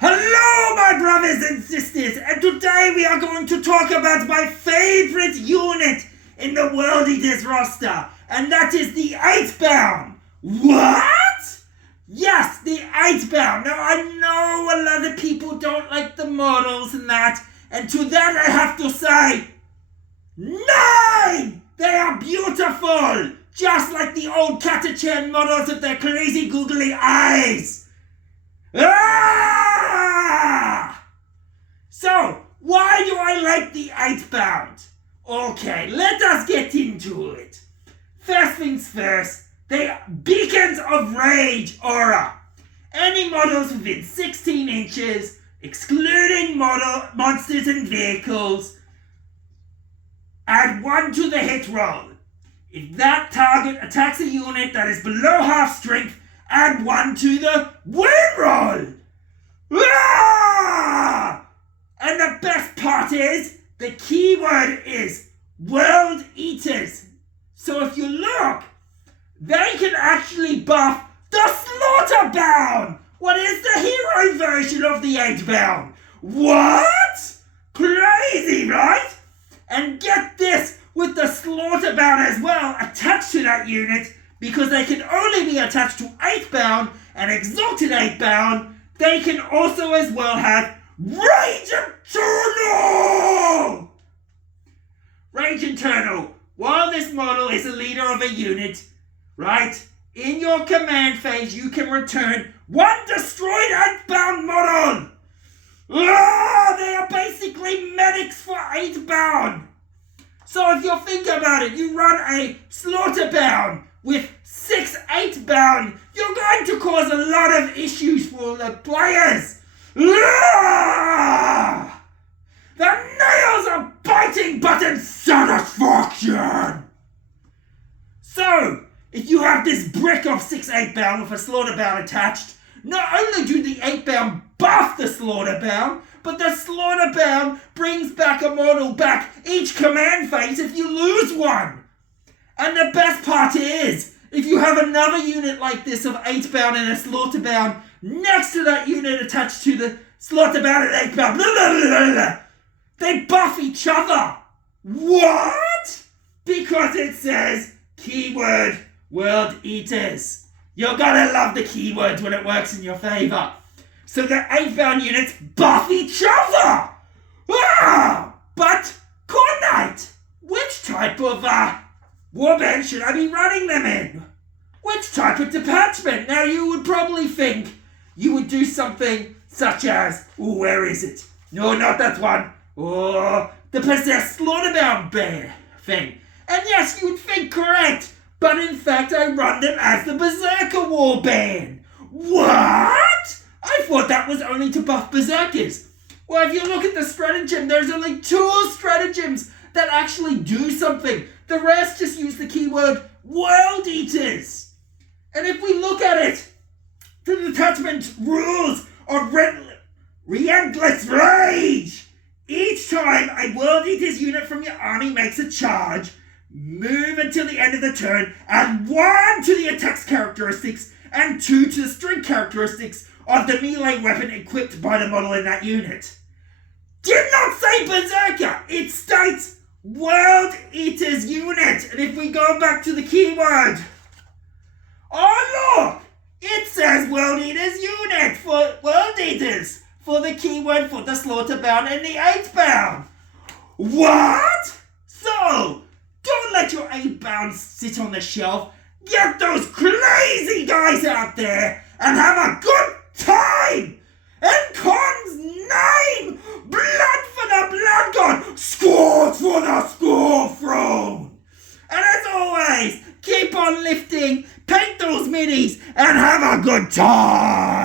Hello, my brothers and sisters, and today we are going to talk about my favorite unit in the World Eaters roster, and that is the eightbound. What? Yes, the eightbound. Now, I know a lot of people don't like the models and that, and to that I have to say, 9! They are beautiful, just like the old Catachan models with their crazy googly eyes. So, why do I like the eightbound? Okay, let us get into it. First things first, they are beacons of rage aura. Any models within 16 inches, excluding monsters and vehicles, add 1 to the hit roll. If that target attacks a unit that is below half strength, add 1 to the win roll. And the best part is, the keyword is World Eaters. So if you look, they can actually buff the Slaughterbound. What is the hero version of the eightbound? What? Crazy, right? And get this, with the Slaughterbound as well attached to that unit, because they can only be attached to eightbound and exalted eightbound, they can also as well have Rage Eternal! Rage Eternal. While this model is a leader of a unit, right, in your command phase you can return 1 destroyed eightbound model. They are basically medics for eightbound. So if you think about it, you run a Slaughterbound with 6 eightbound, you're going to cause a lot of issues for the players. The nails are biting button satisfaction. So, if you have this brick of 6 eightbound with a Slaughterbound attached, not only do the eightbound buff the Slaughterbound, but the Slaughterbound brings back a model back each command phase if you lose one. And the best part is, if you have another unit like this of eightbound and a Slaughterbound next to that unit attached to the Slaughterbound and eightbound, they buff each other. What? Because it says keyword World Eaters. You're gonna love the keywords when it works in your favor. So the eightbound units buff each other. But Khorne Knight, which type of warband should I be running them in? Which type of detachment? Now you would probably think you would do something such as, where is it? No, not that one. The possessed Slaughterbound bear thing. And yes, you would think correct, but in fact I run them as the Berzerker warband. What? I thought that was only to buff Berzerkers. Well, if you look at the stratagem, there's only 2 stratagems that actually do something. The rest just use the keyword World Eaters. And if we look at it, the detachment rules are relentless rage. Each time a World Eaters unit from your army makes a charge, move until the end of the turn, add 1 to the attack's characteristics and 2 to the strength characteristics of the melee weapon equipped by the model in that unit. Did not say Berzerker, it states World Eaters unit. And if we go back to the keyword, look, it says World Eaters unit for World Eaters for the keyword for the Slaughterbound and the eightbound. What? So, don't let your eightbound sit on the shelf. Get those crazy guys out there and have a good time. In Khorne's name, blood for the blood god, score for the score throne. And as always, keep on lifting, paint those minis, and have a good time.